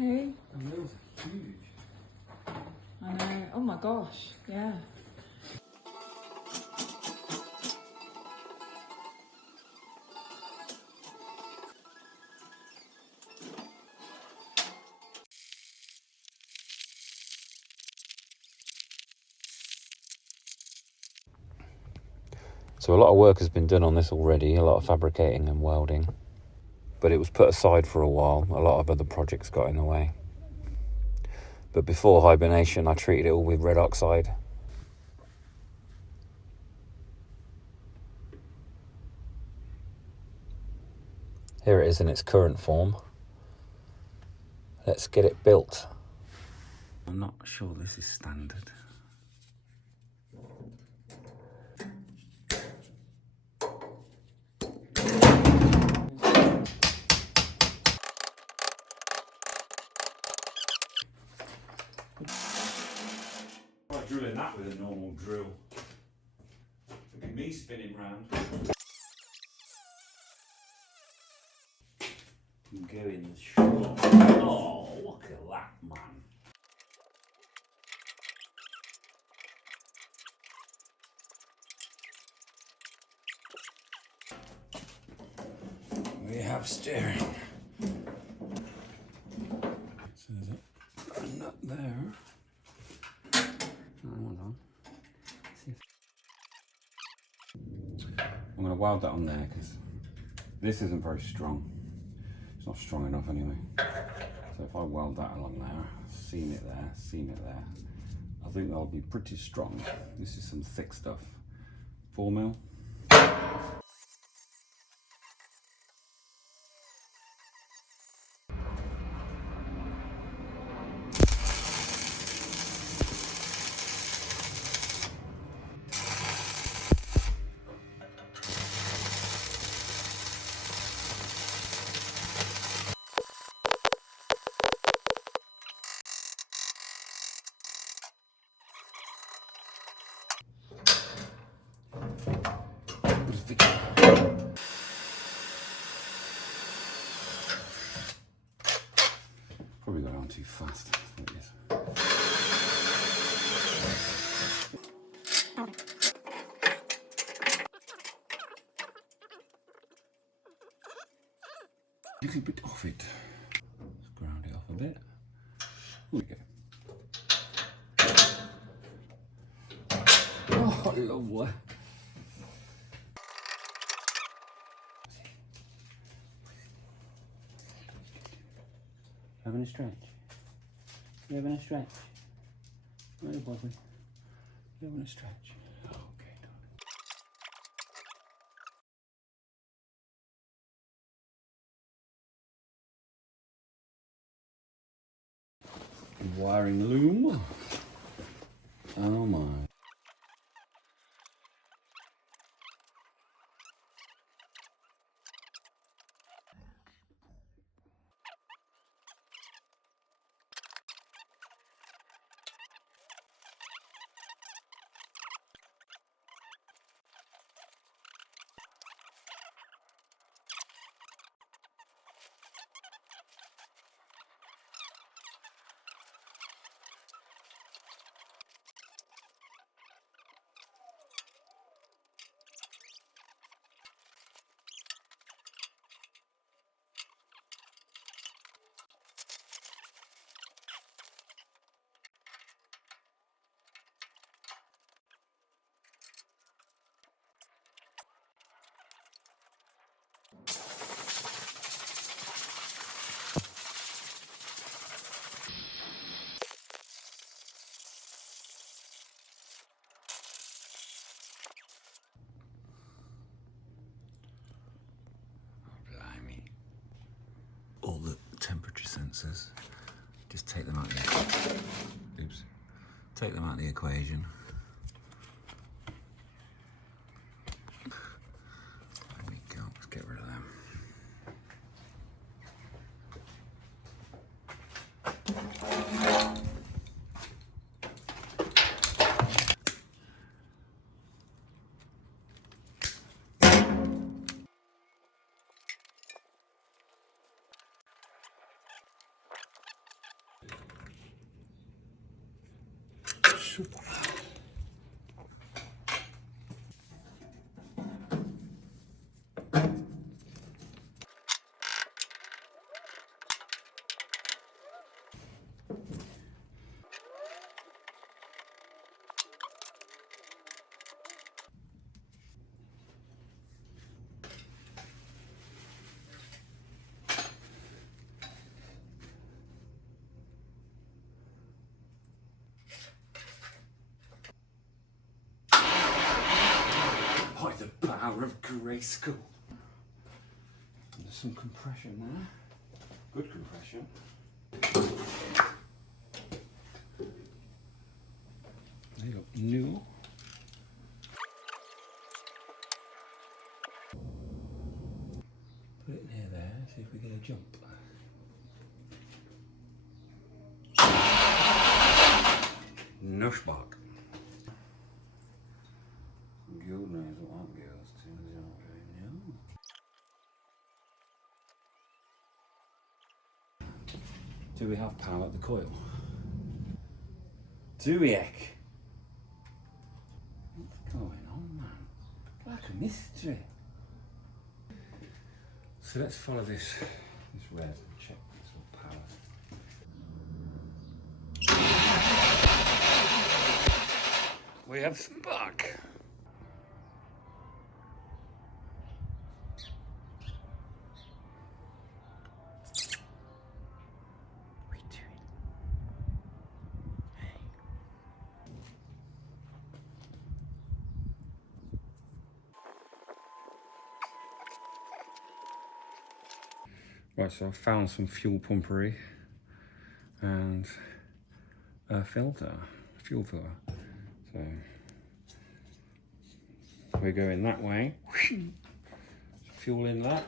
Who? And those are huge. I know. Oh my gosh. Yeah. So a lot of work has been done on this already, a lot of fabricating and welding. But it was put aside for a while. A lot of other projects got in the way. But before hibernation, I treated it all with red oxide. Here it is in its current form. Let's get it built. I'm not sure this is standard. Try drilling that with a normal drill. It'd be me spinning round. I'm going short. Oh, look at that, man. We have steering. So there's a nut there. Hold on. I'm going to weld that on there because this isn't very strong. It's not strong enough anyway. So if I weld that along there, seam it there, I think that'll be pretty strong. This is some thick stuff. 4mm. Probably got on too fast. There it is. A little bit off it. Let's ground it off a bit. There we go. Oh, lovely. Having a stretch? You having a stretch? No, Bobby. You having a stretch? Okay, darling. Wiring loom. Oh my. All the temperature sensors, just take them out of the, take them out of the equation. There we go, let's get rid of them. super. By the power of Grayskull. There's some compression there. Good compression. They look new. Put it near there, see if we get a jump. Nushbach. God knows what that goes to. I don't really know. Do we have power at the coil? Do we, Eck? What's going on, man? Like a mystery. So let's follow this red and check this will power. We have spark. Right, so I've found some fuel pumpery and a filter, fuel filter. So we're going that way. Fuel inlet,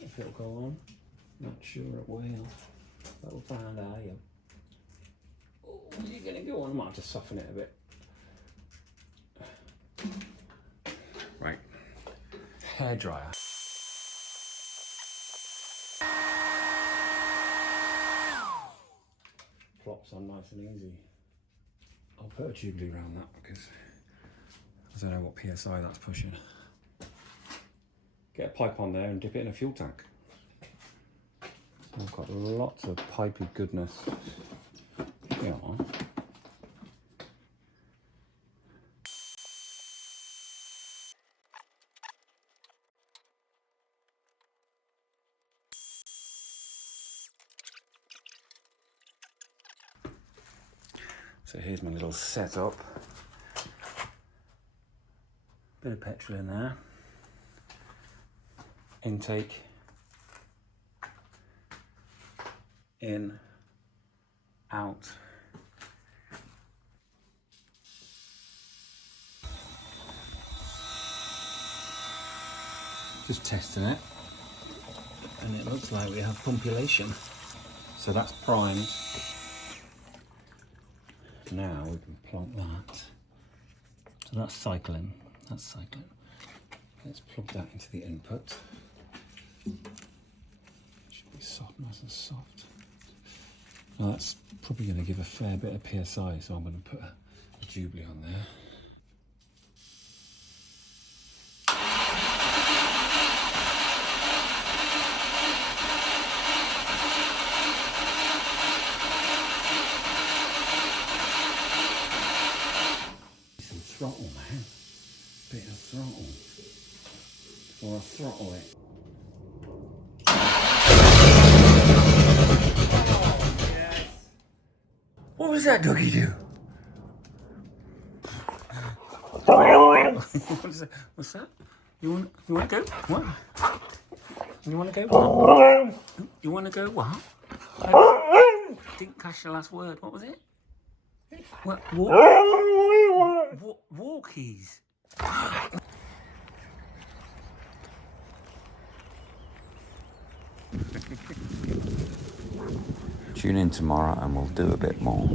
if it'll go on. Not sure it will, but we'll find out. Oh, you're gonna go on. I might have to soften it a bit. Right, hairdryer. Plops on nice and easy. I'll put a tubely around that because I don't know what PSI that's pushing. Get a pipe on there and dip it in a fuel tank. So I've got lots of pipey goodness here on. So here's my little setup. Bit of petrol in there. Intake. In. Out. Just testing it. And it looks like we have pumpulation. So that's primed. Now we can plug that. So that's cycling. That's cycling. Let's plug that into the input. Should be soft, nice and soft. Now that's probably going to give a fair bit of PSI, so I'm going to put a Jubilee on there. Throttle, man. Bit of throttle. Or I throttle it. Yes. What was that doggy do? What's that? You want to go? What? You want to go? What? You want to go? What? Didn't catch the last word. What was it? What? Walkies. Tune in tomorrow and we'll do a bit more.